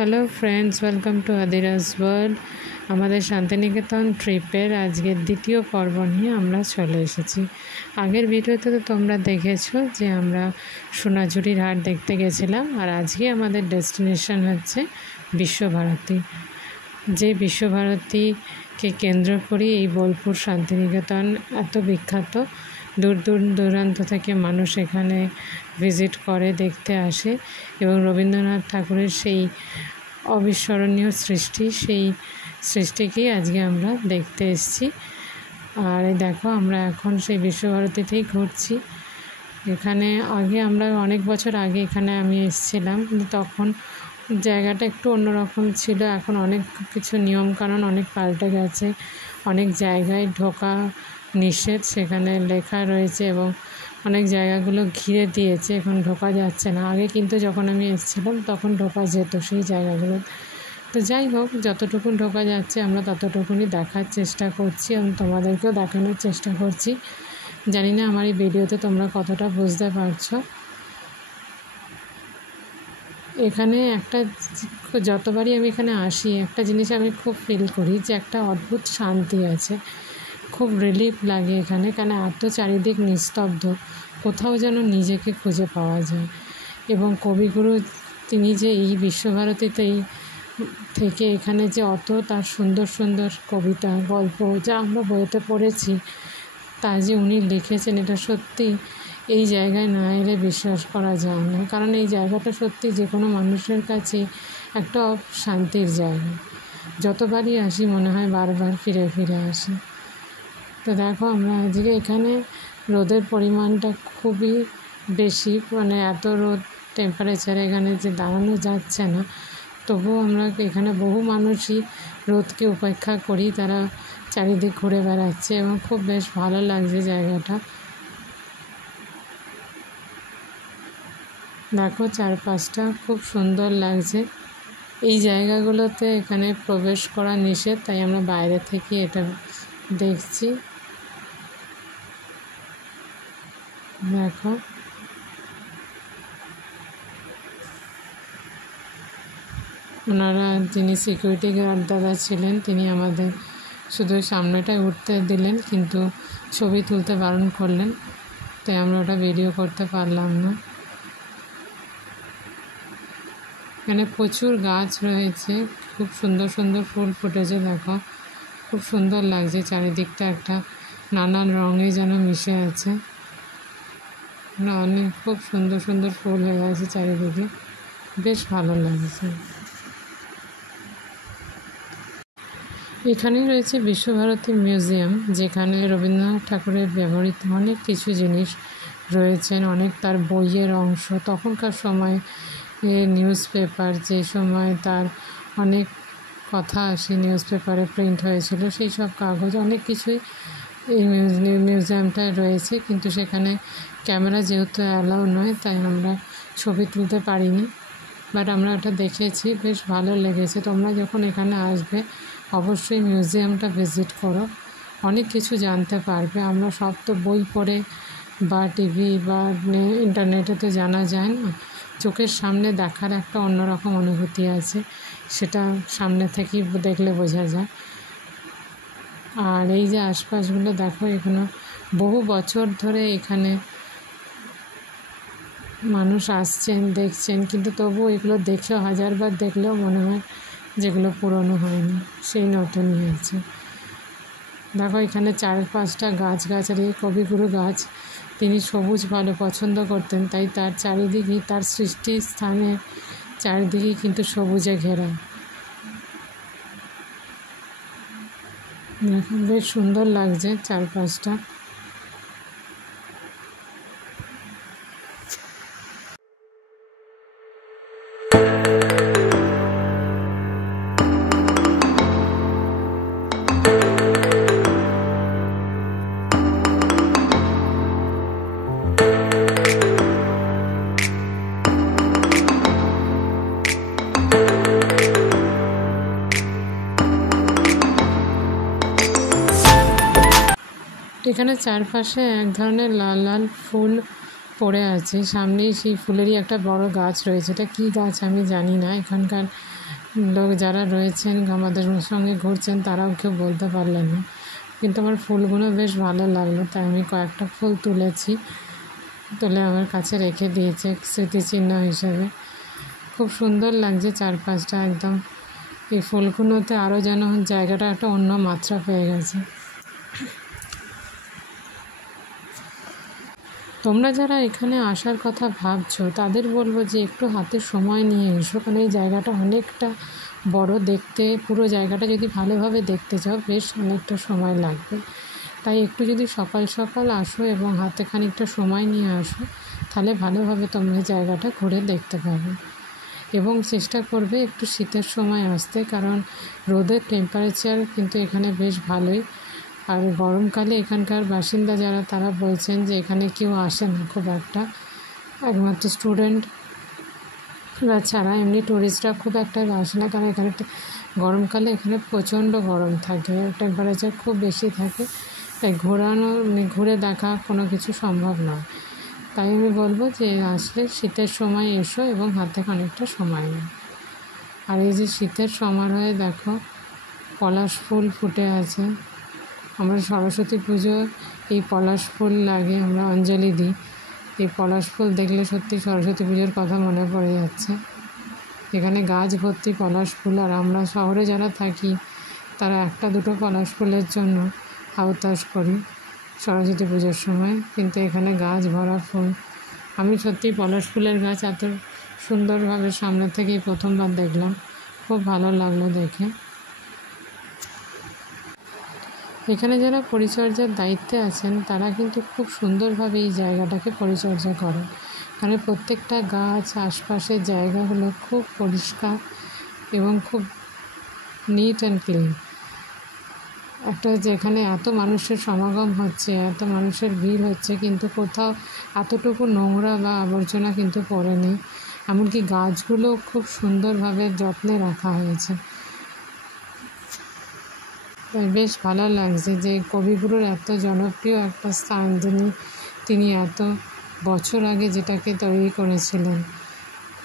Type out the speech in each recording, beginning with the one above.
Hello friends, welcome to Adiraj world. আমাদের শান্তিনিকেতন ট্রিপের আজকের দ্বিতীয় পর্ব নিয়ে আমরা চলে এসেছি। আগের ভিডিওতে তো তোমরা দেখেছো যে আমরা সোনাঝুরির হাট দেখতে গেছিলাম, আর আজকে আমাদের ডেস্টিনেশন হচ্ছে বিশ্বভারতী। যে বিশ্বভারতীকে কেন্দ্র করি এই বোলপুর শান্তিনিকেতন এত বিখ্যাত। দূর দূরান্ত থেকে মানুষ এখানে ভিজিট করে, দেখতে আসে এবং রবীন্দ্রনাথ ঠাকুরের সেই অবিস্মরণীয় সেই সৃষ্টিকেই আজকে আমরা দেখতে এসেছি। আর এই দেখো, আমরা এখন সেই বিশ্বভারতীতেই ঘুরছি। এখানে আগে আমরা অনেক বছর আগে এখানে আমি এসেছিলাম, কিন্তু তখন জায়গাটা একটু অন্যরকম ছিল। এখন অনেক কিছু নিয়মকানুন অনেক পাল্টে গেছে। অনেক জায়গায় ঢোকা নিষেধ সেখানে লেখা রয়েছে এবং অনেক জায়গাগুলো ঘিরে দিয়েছে, এখন ঢোকা যাচ্ছে না। আগে কিন্তু যখন আমি এসেছিলাম তখন ঢোকা যেত সেই জায়গাগুলো। তো যাই হোক, যতটুকু ঢোকা যাচ্ছে আমরা ততটুকুনি দেখার চেষ্টা করছি এবং তোমাদেরকেও দেখানোর চেষ্টা করছি। জানি না আমার এই ভিডিওতে তোমরা কতটা বুঝতে পারছো। এখানে যতবারই আমি এখানে আসি একটা জিনিস আমি খুব ফিল করি যে একটা অদ্ভুত শান্তি আছে, খুব রিলিফ লাগে এখানে। কেন এত চারিদিক নিস্তব্ধ, কোথাও যেন নিজেকে খুঁজে পাওয়া যায়। এবং কবিগুরু তিনি যে এই বিশ্বভারতীতেই থেকে এখানে যে অত তার সুন্দর সুন্দর কবিতা গল্প যা আমরা বইতে পড়েছি তা যে উনি লিখেছেন, এটা সত্যি এই জায়গায় না এলে বিশ্বাস করা যায় না। কারণ এই জায়গাটা সত্যি যে কোনো মানুষের কাছে একটা শান্তির জায়গা। যতবারই আসি মনে হয় বারবার ফিরে ফিরে আসি। তো দেখো, আমরা আজকে এখানে রোদের পরিমাণটা খুবই বেশি, মানে এত রোদ টেম্পারেচারে এখানে যে দাঁড়ানো যাচ্ছে না। তবুও আমরা এখানে বহু মানুষই রোদকে উপেক্ষা করি, তারা চারিদিক ঘুরে বেড়াচ্ছে এবং খুব বেশ ভালো লাগছে জায়গাটা। দেখো, চারপাশটা খুব সুন্দর লাগছে। এই জায়গাগুলোতে এখানে প্রবেশ করা নিষেধ, তাই আমরা বাইরে থেকে এটা দেখছি। দেখো, ওনারা যিনি সিকিউরিটি গার্ড দাদা ছিলেন তিনি আমাদের শুধু সামনেটায় উঠতে দিলেন, কিন্তু ছবি তুলতে বারণ করলেন, তাই আমরা ওটা ভিডিও করতে পারলাম না। এখানে প্রচুর গাছ রয়েছে, খুব সুন্দর সুন্দর ফুল ফুটেছে। দেখো, খুব সুন্দর লাগছে চারিদিকটা, একটা নানান রঙে যেন মিশে আছে। অনেক খুব সুন্দর সুন্দর ফুল হয়ে আছে চারিদিকে, বেশ ভালো লাগছে। এখানে রয়েছে বিশ্বভারতী মিউজিয়াম, যেখানে রবীন্দ্রনাথ ঠাকুরের ব্যবহৃত অনেক কিছু জিনিস রয়েছেন, অনেক তার বইয়ের অংশ, তখনকার সময় নিউজ পেপার, যে সময় তার অনেক কথা সেই নিউজ পেপারে প্রিন্ট হয়েছিল, সেই সব কাগজ অনেক কিছুই এই মিউজিয়ামটায় রয়েছে। কিন্তু সেখানে ক্যামেরা যেহেতু অ্যালাউ নয়, তাই আমরা ছবি তুলতে পারিনি, বাট আমরা ওটা দেখেছি, বেশ ভালো লেগেছে। তোমরা যখন এখানে আসবে অবশ্যই মিউজিয়ামটা ভিজিট করো, অনেক কিছু জানতে পারবে। আমরা সব তো বই পড়ে বা টিভি বা ইন্টারনেটে তো জানা যায় না, চোখের সামনে দেখার একটা অন্যরকম অনুভূতি আছে, সেটা সামনে থেকেই দেখলে বোঝা যায়। আর এই যে আশপাশগুলো দেখো, এখানে বহু বছর ধরে এখানে মানুষ আসছেন, দেখছেন, কিন্তু তবুও এগুলো দেখেও হাজারবার দেখলেও মনে হয় যেগুলো পুরনো হয়নি, সেই নতুনই আছে। দেখো, এখানে 4-5টা গাছগাছালি, কবিগুরু গাছ, তিনি সবুজ ভালো পছন্দ করতেন, তাই তার চারিদিকেই তার সৃষ্টির স্থানে চারিদিকেই কিন্তু সবুজে ঘেরা। দেখো, বেশ সুন্দর লাগছে চারপাশটা। এখানে চারপাশে এক ধরনের লাল লাল ফুল পড়ে আছে, সামনেই সেই ফুলেরই একটা বড় গাছ রয়েছে। এটা কী গাছ আমি জানি না, এখানকার লোক যারা রয়েছেন আমাদের সঙ্গে ঘুরছেন তারাও কেউ বলতে পারলেন না, কিন্তু আমার ফুলগুলো বেশ ভালো লাগলো, তাই আমি কয়েকটা ফুল তুলে আমার কাছে রেখে দিয়েছে স্মৃতিচিহ্ন হিসেবে। খুব সুন্দর লাগছে চারপাশটা একদম। এই ফুলগুলোতে আরও যেন জায়গাটা একটা অন্য মাত্রা পেয়ে গেছে। তোমরা যারা এখানে আসার কথা ভাবছো তাদের বলবো যে একটু হাতে সময় নিয়ে এসো, কারণ এই জায়গাটা অনেকটা বড়, দেখতে পুরো জায়গাটা যদি ভালোভাবে দেখতে চাও বেশ অনেকটা সময় লাগবে। তাই একটু যদি সকাল সকাল আসো এবং হাতে খানিকটা সময় নিয়ে আসো, তাহলে ভালোভাবে তোমরা এই জায়গাটা ঘুরে দেখতে পাবে। এবং চেষ্টা করবে একটু শীতের সময় আসতে, কারণ রোদের টেম্পারেচার কিন্তু এখানে বেশ ভালোই। আর গরমকালে এখানকার বাসিন্দা যারা তারা বলছেন যে এখানে কেউ আসে না খুব একটা, একমাত্র স্টুডেন্টরা ছাড়া এমনি টুরিস্টরা খুব একটা আসে না, কারণ এখানে গরমকালে এখানে প্রচণ্ড গরম থাকে, টেম্পারেচার খুব বেশি থাকে, তাই ঘুরে দেখা কোনো কিছু সম্ভব নয়। তাই আমি বলবো যে আসলে শীতের সময় এসো এবং হাতে খানিকটা সময় নাও। আর এই যে শীতের সমারোহে দেখো পলাশ ফুল ফুটে আছে। আমরা সরস্বতী পুজো এই পলাশ ফুল লাগে, আমরা অঞ্জলি দিই। এই পলাশ ফুল দেখলে সত্যি সরস্বতী পুজোর কথা মনে পড়ে যাচ্ছে। এখানে গাছ ভর্তি পলাশ ফুল, আর আমরা শহরে যারা থাকি তারা একটা দুটো পলাশ ফুলের জন্য হাউতাশ করি সরস্বতী পুজোর সময়, কিন্তু এখানে গাছ ভরা ফুল। আমি সত্যি পলাশ ফুলের গাছ এত সুন্দরভাবে সামনে থেকেই প্রথমবার দেখলাম, খুব ভালো লাগলো দেখে। এখানে যারা পরিচর্যার দায়িত্বে আছেন তারা কিন্তু খুব সুন্দরভাবে এই জায়গাটাকে পরিচর্যা করেন, কারণ প্রত্যেকটা গাছ আশপাশের জায়গাগুলো খুব পরিষ্কার এবং খুব নিট অ্যান্ড ক্লিন। একটা যেখানে এত মানুষের সমাগম হচ্ছে, এত মানুষের ভিড় হচ্ছে, কিন্তু কোথাও এতটুকু নোংরা বা আবর্জনা কিন্তু পড়েনি। এমনকি গাছগুলো খুব সুন্দরভাবে যত্নে রাখা হয়েছে। বেশ ভালো লাগছে যে কবিগুরুর এত জনপ্রিয় একটা স্থান, তিনি এত বছর আগে যেটাকে তৈরি করেছিলেন,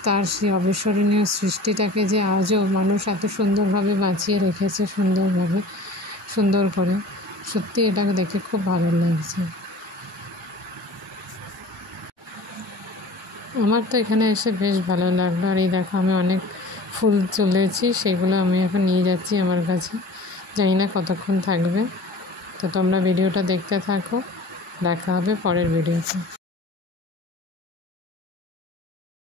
তার সেই অবিস্মরণীয় সৃষ্টিটাকে যে আজও মানুষ এত সুন্দরভাবে বাঁচিয়ে রেখেছে, সুন্দর করে, সত্যি এটাকে দেখে খুব ভালো লাগছে। আমার তো এখানে এসে বেশ ভালো লাগলো। আর এই দেখো আমি অনেক ফুল তুলেছি, সেগুলো আমি এখন নিয়ে যাচ্ছি আমার কাছে, জানি না কতক্ষণ থাকবে। তো তোমরা ভিডিওটা দেখতে থাকো, দেখা হবে পরের ভিডিওতে।